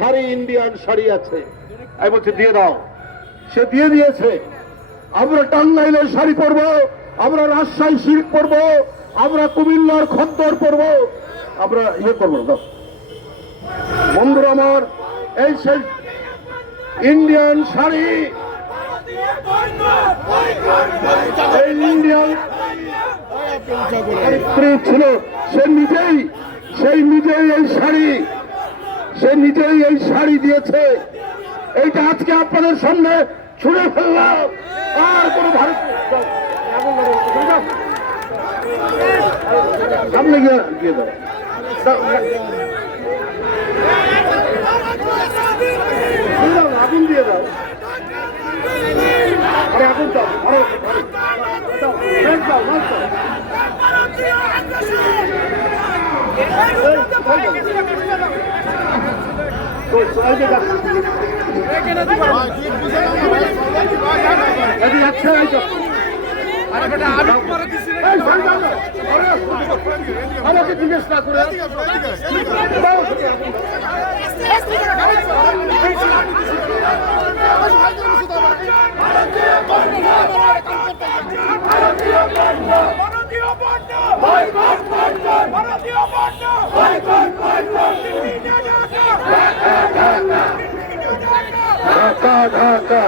Sari Indian sari আছে। আমি বলছি, দিয়ে দাও। সে দিয়ে দিয়েছে। আমরা টাঙ্গাইলের শাড়ি পরবো, আমরা রাজশাহী শিল্প পরবো, আমরা কুমিল্লার খদ্দর পরবো। আমরা ইয়ে করব, দাও। বন্ধুরা আমার, এই সেই ইন্ডিয়ান শাড়ি, এই ইন্ডিয়ান ছিল, সে নিজেই, সেই নিজেই এই শাড়ি সে নিজেই এই শাড়ি দিয়েছে এইটা আজকে আপনাদের সামনে ছুঁড়ে ফেললাম আর কোনো ভারত সামনে গিয়ে দাও আগুন দিয়ে দাও আরে আগুন দাও আরে দাও, দাও, দাও। আমাকে জিজ্ঞেস না ভারতীয় ভারতীয় কা কা কা